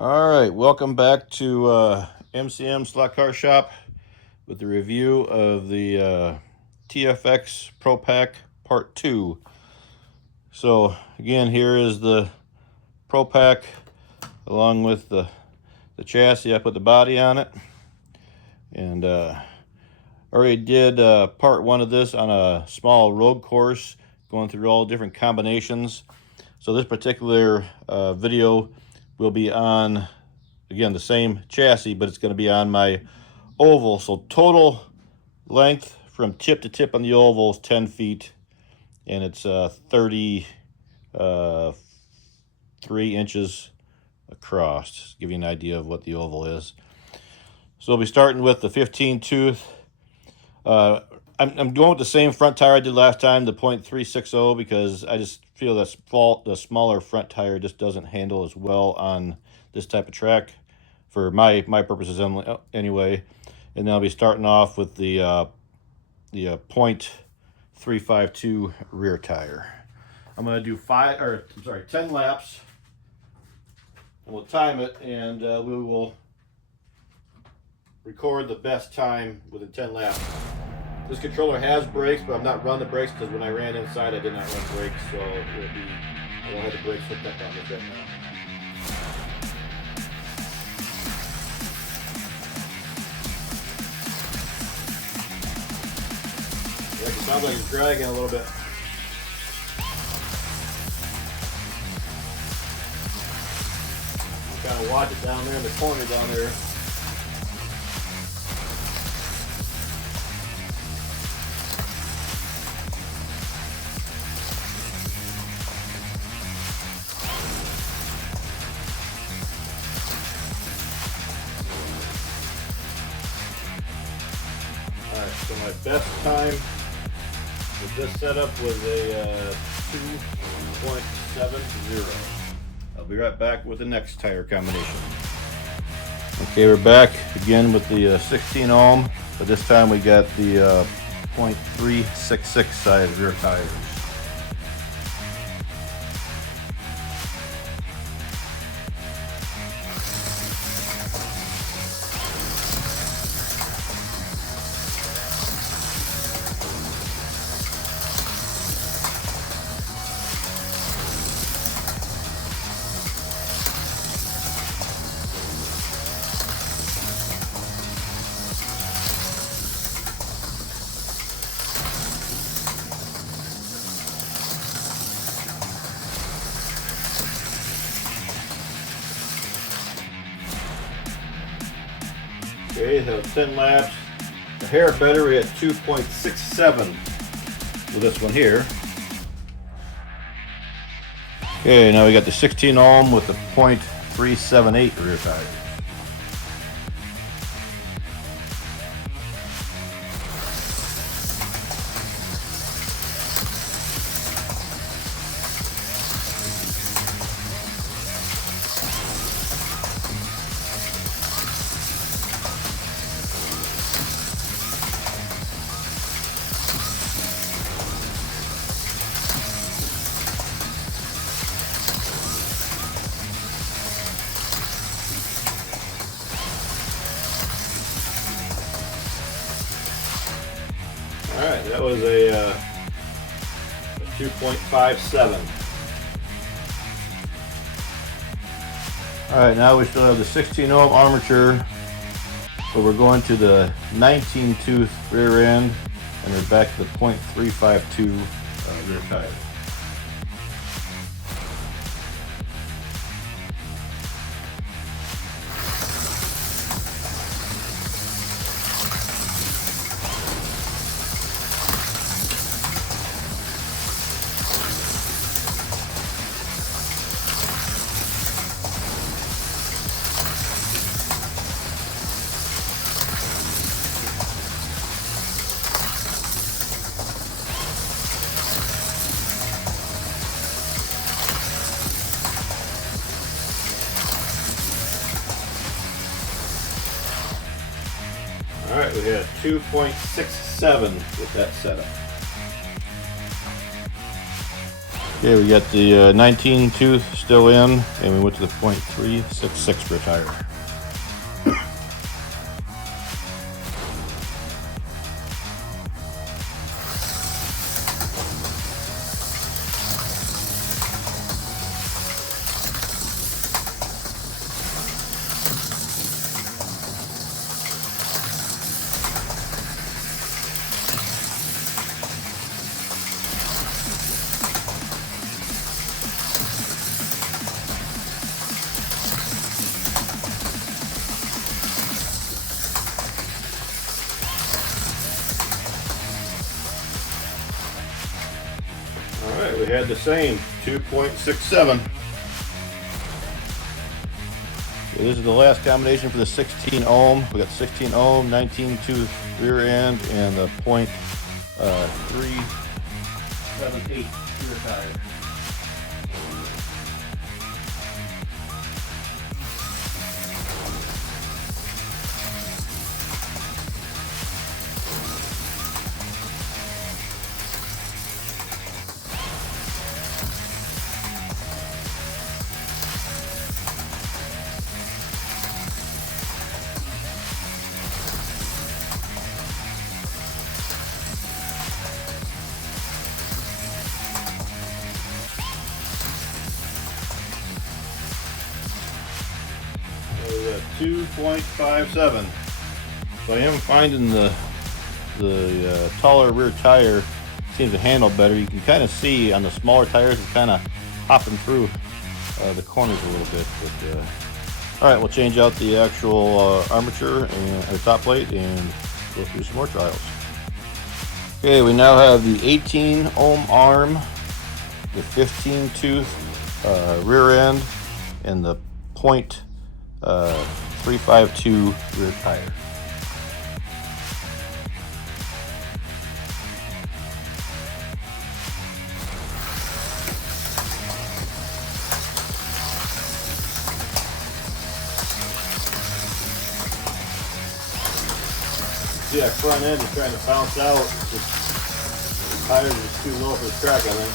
All right, welcome back to MCM Slotcar Shop with the review of the TFX Pro Pack Part 2. So again, here is the Pro Pack along with the chassis. I put the body on it, and already did part 1 of this on a small road course, going through all different combinations. So this particular video will be on, again, the same chassis, but it's going to be on my oval. So total length from tip to tip on the oval is 10 feet, and it's 33 inches across. Just give you an idea of what the oval is. So we'll be starting with the 15 tooth. I'm going with the same front tire I did last time, the .360, because I just feel that the smaller front tire just doesn't handle as well on this type of track for my purposes anyway. And then I'll be starting off with the .352 rear tire. I'm going to do 10 laps, and we'll time it, and we will record the best time within 10 laps. This controller has brakes, but I'm not running the brakes because when I ran inside, I did not run brakes, so I won't have the brakes hooked up on this right now. Yeah, it sounds like it's dragging a little bit. Kind of watch it down there in the corner down there. Alright, so my best time with this setup was a 2.70. I'll be right back with the next tire combination. Okay, we're back again with the 16 ohm, but this time we got the .366 size rear tires. Okay, so 10 laps. The hair better, we had 2.67 with this one here. Okay, now we got the 16 ohm with the .378 rear tire. Alright, that was a 2.57. Alright, now we still have the 16 ohm armature, but we're going to the 19 tooth rear end, and we're back to the .352 rear tire. Alright, we had 2.67 with that setup. Okay, we got the 19 tooth still in, and we went to the .366 rear tire. Alright, we had the same 2.67. So this is the last combination for the 16 ohm. We got 16 ohm, 19 tooth rear end, and the .378 rear tire. So we got 2.57. So I am finding the taller rear tire seems to handle better. You can kind of see on the smaller tires it's kind of hopping through the corners a little bit. But all right, we'll change out the actual armature and the top plate and go through some more trials. Okay, we now have the 18 ohm arm, the 15 tooth rear end, and the .352 rear tire. See, that front end is trying to bounce out. The tires are just too low for the track, I think.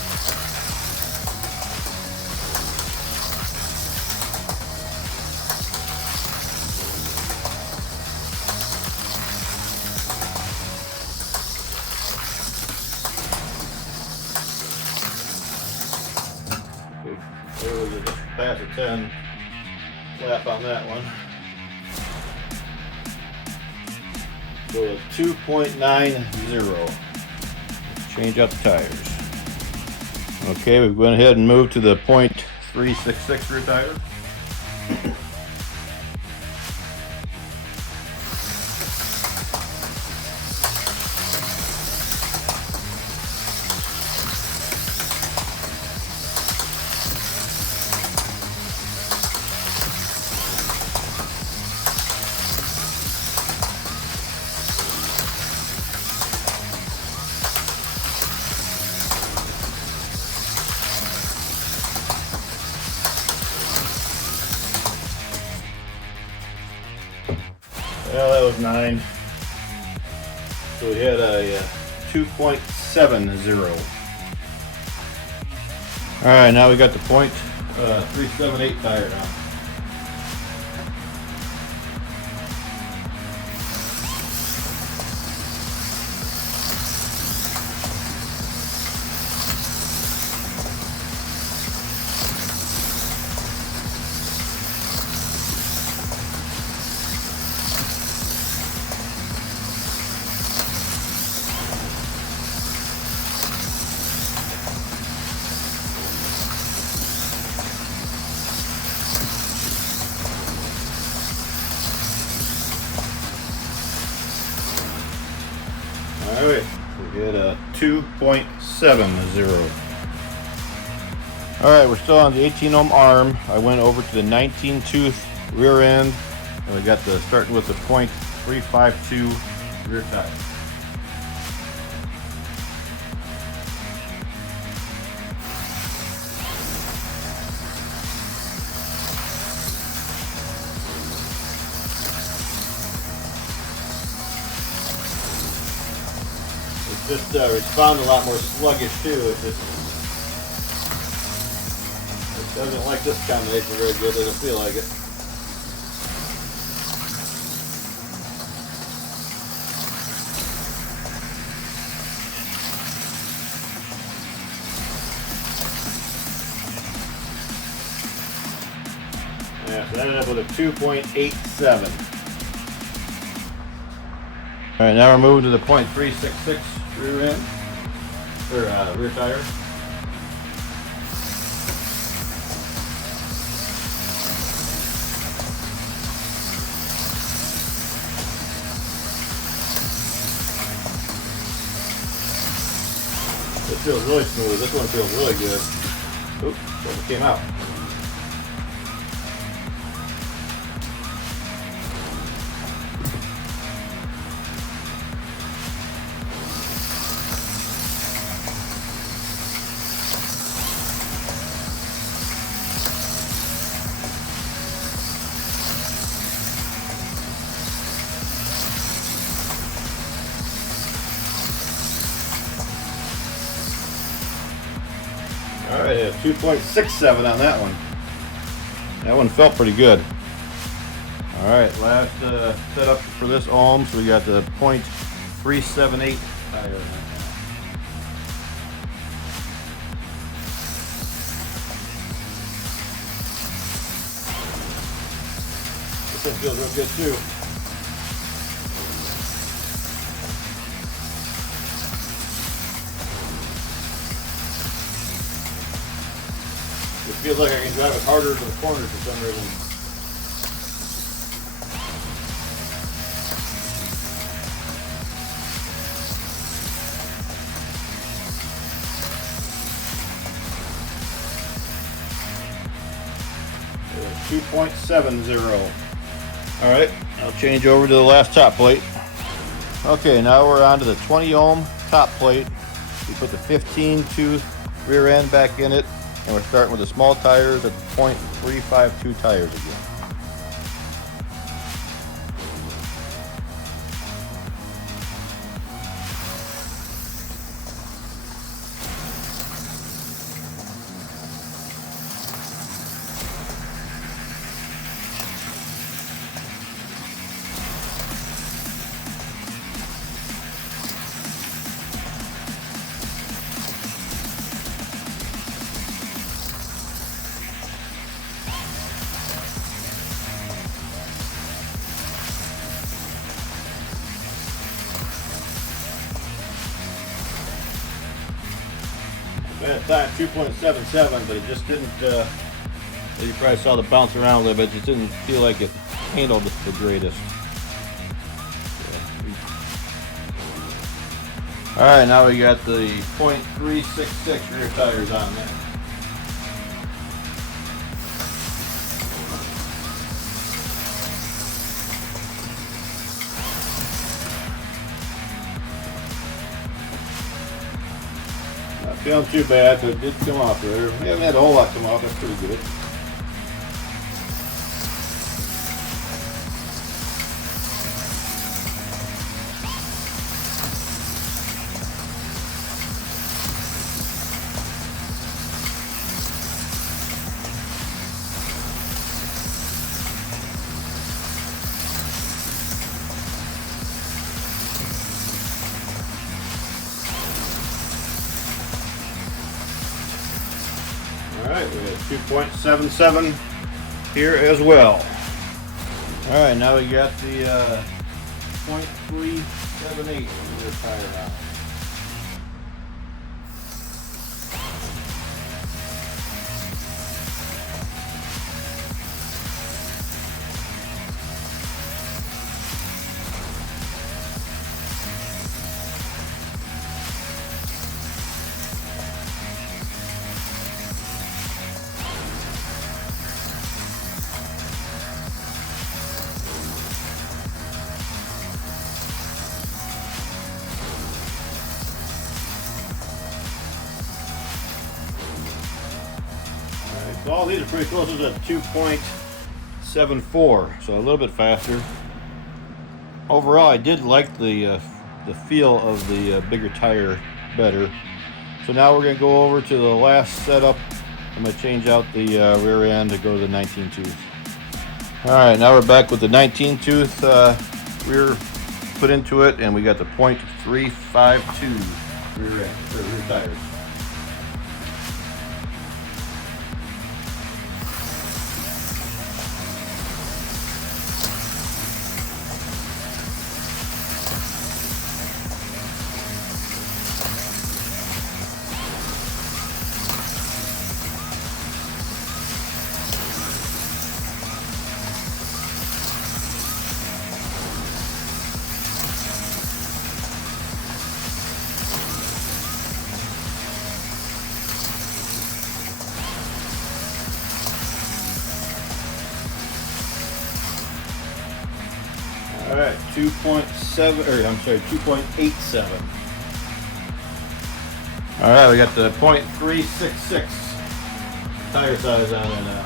There was just past a 10 flap on that one. So a 2.90. Change out the tires. Okay, we went ahead and moved to the .366 rear tire. Well, that was 9. So we had a 2.70. All right, now we got the .378 tire now. Alright, we had a 2.70. Alright, we're still on the 18 ohm arm. I went over to the 19 tooth rear end, and we got the starting with the .352 rear tire. Just respond a lot more sluggish too. It's just Doesn't like this combination very good, doesn't feel like it. Yeah, so that ended up with a 2.87. Alright, now we're moving to the .366 rear end, or rear tire. This feels really smooth. This one feels really good. Oops, something came out. Alright, yeah, 2.67 on that one. That one felt pretty good. Alright, last setup for this ohm. So we got the .378 tire in that. This one feels real good too. It feels like I can drive it harder to the corners for some reason. .70. Alright, I'll change over to the last top plate. Okay, now we're on to the 20 ohm top plate. We put the 15 tooth rear end back in it, and we're starting with the small tires at .352 tires again. At time 2.77, but it just didn't, you probably saw the bounce around a little bit, it just didn't feel like it handled the greatest. Alright, now we got the .366 rear tires on there. Not feeling too bad, but it did come off there. We haven't had a whole lot come off, that's pretty good. Alright, we have 2.77 here as well. Alright, now we got the .378 rear tire out. So all these are pretty close. This is a 2.74, so a little bit faster. Overall, I did like the feel of the bigger tire better. So now we're going to go over to the last setup I'm going to change out the rear end to go to the 19 tooth. Alright, now we're back with the 19 tooth rear put into it, and we got the .352 rear end, or rear tires. All right, 2.7, or I'm sorry, 2.87. All right, we got the .366 tire size on it now.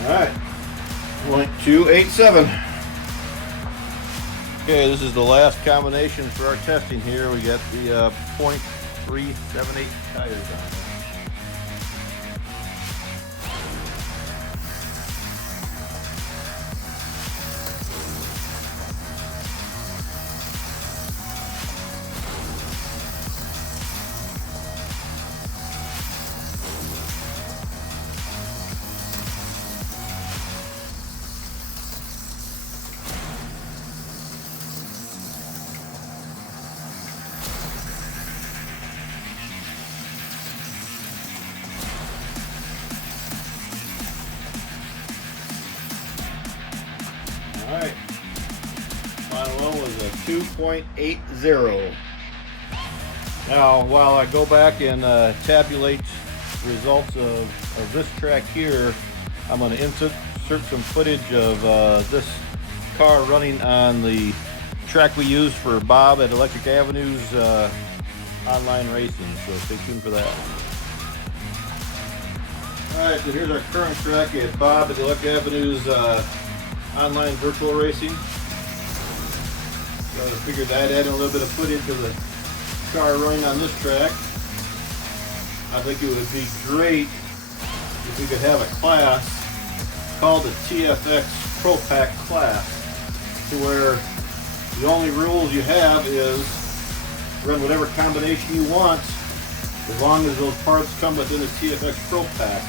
All right, 0.287. Okay, this is the last combination for our testing here. We got the .378 tires on it. All right, final one was a 2.80. Now, while I go back and tabulate results of this track here, I'm going to insert some footage of this car running on the track we use for Bob at Electric Avenue's online racing, so stay tuned for that. Alright, so here's our current track at Bob at Electric Avenue's online virtual racing. So I figured I'd add in a little bit of footage of the car running on this track. I think it would be great if we could have a class called the TFX Pro Pack class, to where the only rules you have is run whatever combination you want, as long as those parts come within the TFX Pro Pack,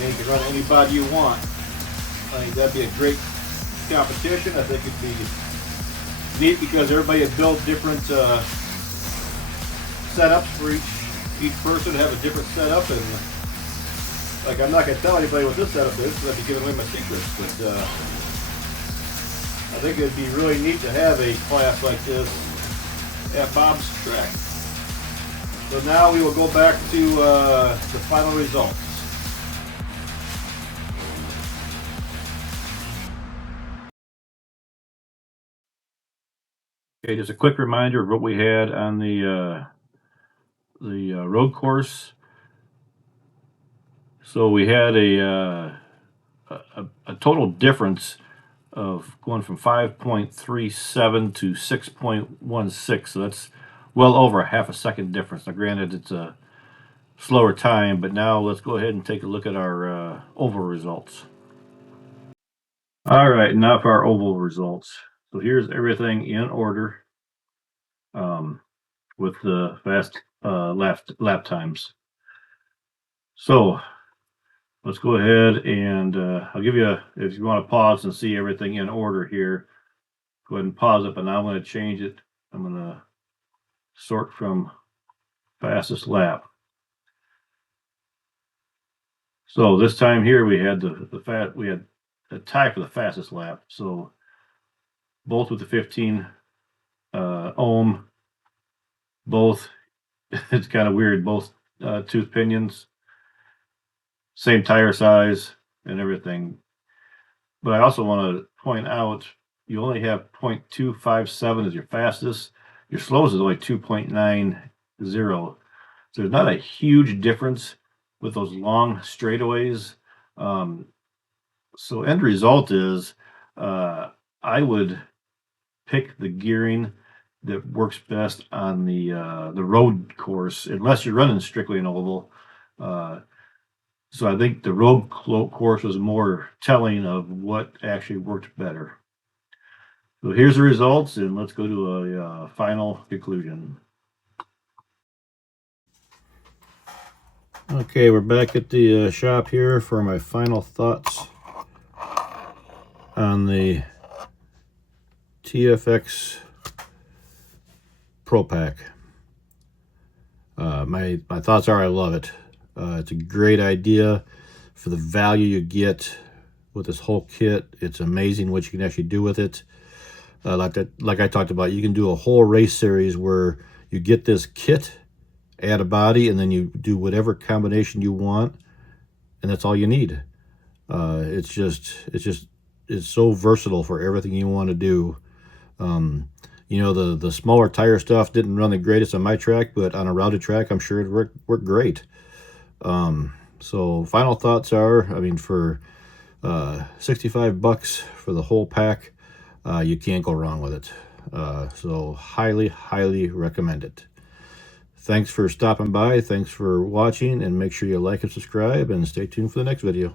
and you can run any body you want. I think that'd be a great competition. I think it'd be neat because everybody would build different setups for each person, have a different setup, and like, I'm not going to tell anybody what this setup is because I'd be giving away my secrets, but I think it'd be really neat to have a class like this at Bob's track. So now we will go back to the final results. Okay, just a quick reminder of what we had on the road course. So we had a total difference of going from 5.37 to 6.16. So that's well over a half a second difference. Now, granted, it's a slower time, but now let's go ahead and take a look at our oval results. All right, now for our oval results. So here's everything in order with the fast lap times. So let's go ahead and I'll give you if you want to pause and see everything in order here, go ahead and pause it, but now I'm going to change it. I'm going to sort from fastest lap. So this time here we had we had a tie for the fastest lap. So both with the 15 ohm, both, it's kind of weird, both tooth pinions, same tire size and everything. But I also want to point out, you only have 0.257 as your fastest. Your slowest is only 2.90. So there's not a huge difference with those long straightaways. So end result is, I would pick the gearing that works best on the road course, unless you're running strictly an oval. So I think the road course was more telling of what actually worked better. So here's the results, and let's go to a final conclusion. Okay, we're back at the shop here for my final thoughts on the TFX Pro Pack. My thoughts are, I love it. It's a great idea for the value you get with this whole kit. It's amazing what you can actually do with it. Like I talked about, you can do a whole race series where you get this kit, add a body, and then you do whatever combination you want, and that's all you need. It's so versatile for everything you want to do. You know, the smaller tire stuff didn't run the greatest on my track, but on a routed track, I'm sure it worked great. So final thoughts are, I mean, for $65 for the whole pack, you can't go wrong with it. So highly recommend it. Thanks for stopping by. Thanks for watching, and make sure you like and subscribe, and stay tuned for the next video.